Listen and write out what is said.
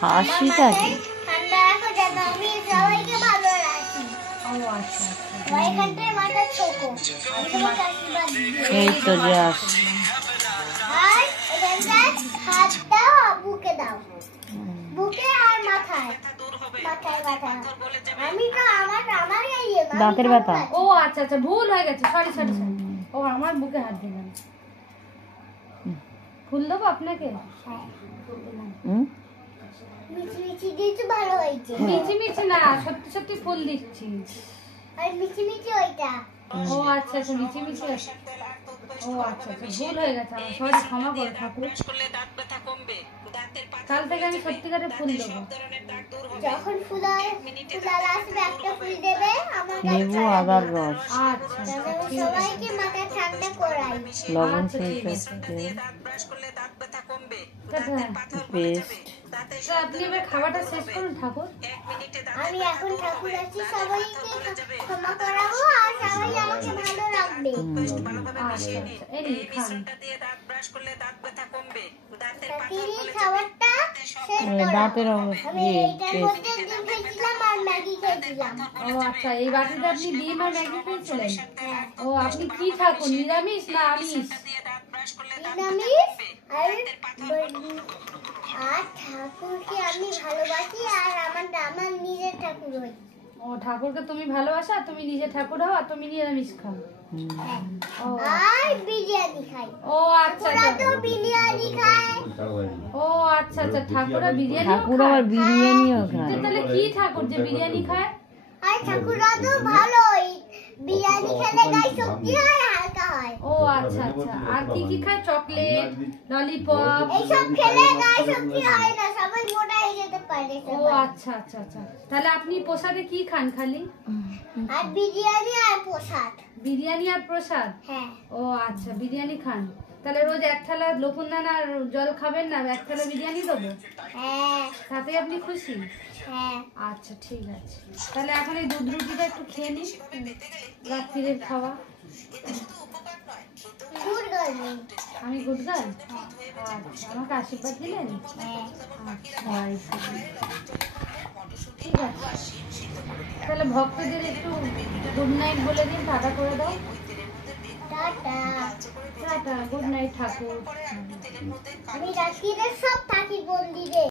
হাসিটা কি? এই তো যে বুকে দাও, বুকে আর মাথায়, মাথায় ব্যথা। আমি তো আমার দাঁতের ব্যথা। ও আচ্ছা আচ্ছা, ভুল হয়ে গেছে, সরি সরি সরি। ও আমার বুকে হাত দিলাম। ফুল দেবো আপনাকে? মিচি মিচি দিয়েছো, ভালো হয়েছে। মিচি মিচি না, সত্যি সত্যি ফুল দিচ্ছি। আর মিচি মিচি ওইটা। ও আচ্ছা আচ্ছা, মিচি মিচি। ও আচ্ছা আচ্ছা, ভুল হয়ে গেছে আমার, সরি, ক্ষমা করে ঠাকুর। কাল থেকে আমি সত্যিকারে ফুল দেবো। যখন ফুল আসবে একটা ফুল দেবে আমার কাছে। লেবু আদার রস, আচ্ছা সবাইকে মাথা ঠান্ডা করাই। লবণ, পেস্ট। আপনি এবার খাওয়াটা শেষ করুন ঠাকুর। আমি এখন ঠাকুর আছি, সবাইকে ক্ষমা করাবো আর সবাই আমাকে ভালো রাখবে। খাবারটা দাঁতের আমি এইটার মধ্যে ডিম খেয়েছিলাম আর ম্যাগি খেয়েছিলাম। ও আচ্ছা, এই বাটিতে আপনি ডিম আর ম্যাগি খেয়েছিলেন? ও আপনি কি ঠাকুর, নিরামিষ না আমিষ? নিরামিষ। আর ঠাকুরকে আমি ভালোবাসি আর আমার নিজের ঠাকুর হই। ও ঠাকুরকে তুমি ভালোবাসো, তুমি নিজে ঠাকুর হও আর তুমি নিরামিষ খাও। আর বিরিয়ানি খাই। ও আচ্ছা, তো বিরিয়ানি খায়। ও আচ্ছা আচ্ছা, ঠাকুররা বিরিয়ানি, ঠাকুর আবার বিরিয়ানিও খায়। তাহলে কি ঠাকুর যে বিরিয়ানি খায়? আর ঠাকুররা তো ভালোই, বিরিয়ানি খেলে গায়ে শক্তি হয়, হালকা হয়। ও আচ্ছা আচ্ছা, আর কি কি খায়? চকলেট, ললিপপ এইসব খেলে গায়ে শক্তি হয় না, সবাই মোটা হয়ে যেতে পারে। ও আচ্ছা আচ্ছা আচ্ছা, তাহলে আপনি প্রসাদে কি খান খালি? আর বিরিয়ানি আর প্রসাদ। বিরিয়ানি আর প্রসাদ? হ্যাঁ। ও আচ্ছা, বিরিয়ানি খান। তাহলে রোজ এক থালা লকুনদানা আর জল খাবেন না, এক থালা বিরিয়ানি দেবো? হ্যাঁ। তাতে আপনি খুশি? হ্যাঁ। আচ্ছা ঠিক আছে, তাহলে এখন এই দুধ রুটিটা একটু খেয়ে নিন, রাত্রিরের খাওয়া। Good girl. আমি গুড গার্ল? আচ্ছা, আমাকে আশীর্বাদ দিলেন? আচ্ছা ঠিক আছে, তাহলে ভক্তদের একটু গুড নাইট বলে দিন, টাটা করে দাও। টাটা। টাটা, গুড নাইট ঠাকুর। আমি রাত্রিরে সব থাকি মন্দিরে।